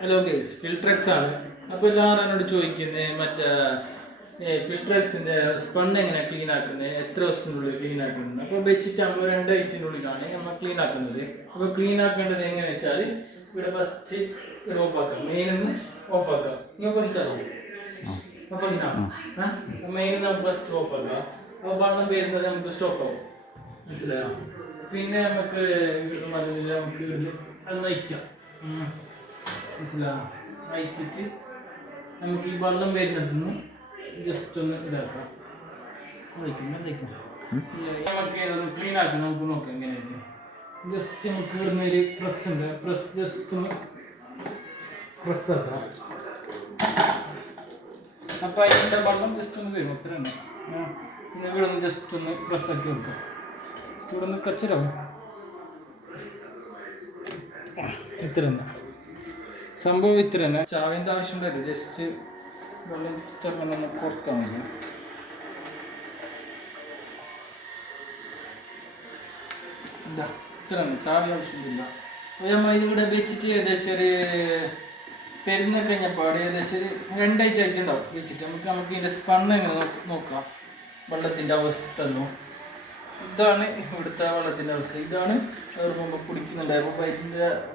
Hello guys, ഫിൽട്രെക്സ് ആണ്. അപ്പോൾ എല്ലാവരും എന്നോട് ചോദിക്കുന്നത് മറ്റേ ഫിൽട്രെക്സിൻ്റെ സ്പണ്ണ് എങ്ങനെ ക്ലീൻ ആക്കുന്നത്, എത്ര ദിവസത്തിനുള്ളിൽ ക്ലീൻ ആക്കുന്നത്. അപ്പോൾ വെച്ചിട്ട് നമ്മൾ 2 ആഴ്ചയ്ക്കുള്ളിലാണ് നമ്മൾ ക്ലീൻ ആക്കുന്നത്. അപ്പോൾ ക്ലീൻ ആക്കേണ്ടത് എങ്ങനെയാണെന്ന് വെച്ചാൽ ഇവിടെ ഫസ്റ്റ് ഇവിടെ ഓഫാക്കാം, മെയിനൊന്ന് ഓഫാക്കാം. നിങ്ങൾ പഠിക്കാറോ? അപ്പോൾ മെയിൻ നമുക്ക് ഫസ്റ്റ് ഓഫാക്കാം. അപ്പോൾ വെള്ളം വരുന്നത് നമുക്ക് സ്റ്റോപ്പ് ആവും, മനസ്സിലായോ? പിന്നെ നമുക്ക് നമുക്ക് അത് നയിക്കാം, മനസ്സിലാവും. അയച്ചിട്ട് നമുക്ക് ഈ വെള്ളം വരുന്നതിന് ജസ്റ്റ് ഒന്ന് ഇതാക്കാം, നമുക്ക് ഇതൊന്ന് ക്ലീൻ ആക്കാം. നമുക്ക് നോക്കാം എങ്ങനെയാണ്. ജസ്റ്റ് നമുക്ക് ഇവിടുന്ന് ഒരു പ്രസ് ഉണ്ട്, പ്രസ് ജസ്റ്റ് ഒന്ന് പ്രസ് ആക്കാം. അപ്പം അതിൻ്റെ വെള്ളം ജസ്റ്റ് ഒന്ന് വരും, അത്ര തന്നെ. പിന്നെ ഇവിടെ നിന്ന് ജസ്റ്റ് ഒന്ന് പ്രസ് ആക്കി വെക്കാം. ജസ്റ്റ് ഇവിടെ നിന്ന് കച്ചറാവും, ഇത്ര തന്നെ സംഭവം. ഇത്ര തന്നെ ചാവേൻ്റെ ആവശ്യമുണ്ടായില്ല, ജസ്റ്റ് വെള്ളം ചെറുങ്ങനെ കുറക്കാൻ മതി. എന്താ ഇത്ര തന്നെ, ചാവി ആവശ്യമില്ല. അപ്പോൾ നമ്മൾ ഇതിവിടെ വെച്ചിട്ട് ഏകദേശം ഒരു പെരുന്ന കഴിഞ്ഞപ്പാട് ഏകദേശം ഒരു 2 ആഴ്ച ആയിട്ടുണ്ടാവും വെച്ചിട്ട്. നമുക്ക് ഇതിൻ്റെ സ്പണ്ണ് നോക്കാം, വെള്ളത്തിൻ്റെ അവസ്ഥ എല്ലോ. ഇതാണ് ഇവിടുത്തെ വെള്ളത്തിൻ്റെ അവസ്ഥ. ഇതാണ് അവർ മുമ്പ് കുടിക്കുന്നുണ്ടായിരുന്നു.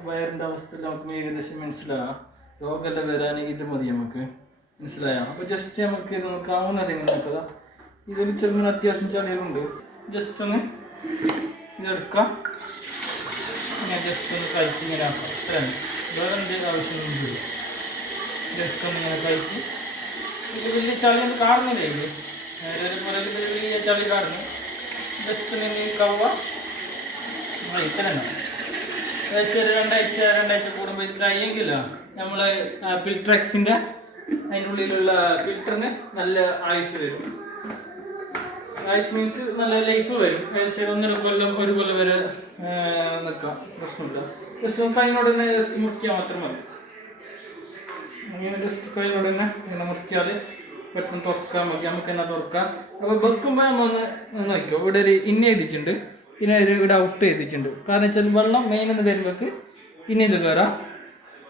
വയറിൻ്റെ അവസ്ഥ നമുക്ക് ഏകദേശം മനസ്സിലാകാം. രോഗമെല്ലാം വരാൻ ഇത് മതി നമുക്ക്, മനസ്സിലായോ? അപ്പോൾ ജസ്റ്റ് നമുക്ക് ഇത് നോക്കാവുന്നത് എങ്ങനെ നോക്കുക. ഇതിൽ ചെറുങ്ങനെ അത്യാവശ്യം ചളികളുണ്ട്. ജസ്റ്റ് ഒന്ന് ഇതെടുക്കാം, ഇങ്ങനെ ജസ്റ്റ് ഒന്ന് കഴിച്ച് ഇങ്ങനെ ആക്കാം. ഇത്രയാണ്, വേറെ എന്തെങ്കിലും ആവശ്യമൊന്നുമില്ല. ജസ്റ്റ് ഒന്ന് ഇങ്ങനെ കഴിച്ച്. ഇത് വലിയ ചളിയൊന്നും കാണുന്നില്ല, ഇത് വലിയ ചളി കാണുന്നു. ജസ്റ്റ് നിങ്ങൾ കവ ഇത്ര തന്നെ. ഏകദേശം ഒരു 2 ആഴ്ച കൂടുമ്പോൾ ഇത് കഴിയെങ്കിലോ നമ്മൾ ഫിൽട്രെക്സിൻ്റെ അതിൻ്റെ ഉള്ളിലുള്ള ഫിൽറ്ററിന് നല്ല ആയുസ് വരും. ആയുസ് മീൻസ് നല്ല ലൈഫ് വരും. ഏകദേശം 1 കൊല്ലം വരെ നിൽക്കാം, പ്രശ്നമില്ല. ജസ്റ്റ് കൈനോട് തന്നെ ജസ്റ്റ് മുറിക്കാൻ മാത്രം മതി. അങ്ങനെ ജസ്റ്റ് കൈനോട് തന്നെ ഇങ്ങനെ മുറിക്കാൽ പെട്ടെന്ന് തുറക്കാൻ മതി, നമുക്ക് തന്നെ തുറക്കാം. അപ്പോൾ വെക്കുമ്പോൾ നമ്മൾ ഒന്ന് നോക്കിയോ, ഇവിടെ ഒരു ഇന്ന എഴുതിയിട്ടുണ്ട്, പിന്നെ ഇവിടെ ഔട്ട് ചെയ്തിട്ടുണ്ട്. കാരണം വെച്ചാൽ വെള്ളം മെയിനെന്ന് വരുമ്പോൾക്ക് ഇന്നിൽ കയറാം,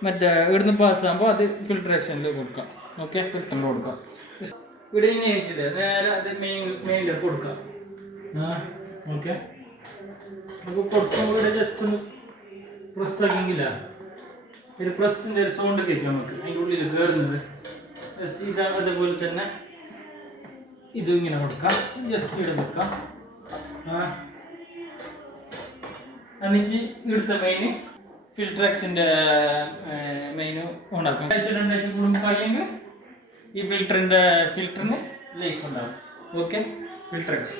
മറ്റേ ഇവിടുന്ന് പാസ്സാകുമ്പോൾ അത് ഫിൽട്രേഷനിൽ കൊടുക്കാം. ഓക്കെ, ഫിൽറ്ററിൽ കൊടുക്കാം. ഇവിടെ ഇന്ന എഴുതിയിട്ടില്ല, നേരെ അത് മെയിനിലേക്ക് കൊടുക്കാം. ഓക്കെ, അപ്പോൾ കൊടുക്കുമ്പോൾ ഇവിടെ ജസ്റ്റ് ഒന്ന് പ്രസ് ആക്കിയെങ്കില ഒരു പ്രസ്സിൻ്റെ ഒരു സൗണ്ട് കേൾക്കാം നമുക്ക് അതിൻ്റെ ഉള്ളിൽ കയറുന്നത്. ജസ്റ്റ് ഇതാണ്, അതുപോലെ തന്നെ ഇതും ഇങ്ങനെ കൊടുക്കാം. ജസ്റ്റ് ഇവിടെ വെക്കാം. എന്നിട്ട് ഇവിടുത്തെ മെയിന് ഫിൽട്രെക്സിൻ്റെ മെയിന് ഉണ്ടാക്കാം. 2 ആഴ്ച കൂടുമ്പോൾ കഴിയുമെങ്കിൽ ഈ ഫിൽറ്ററിന് ലൈഫ് ഉണ്ടാകും. ഓക്കെ, ഫിൽട്രെക്സ്.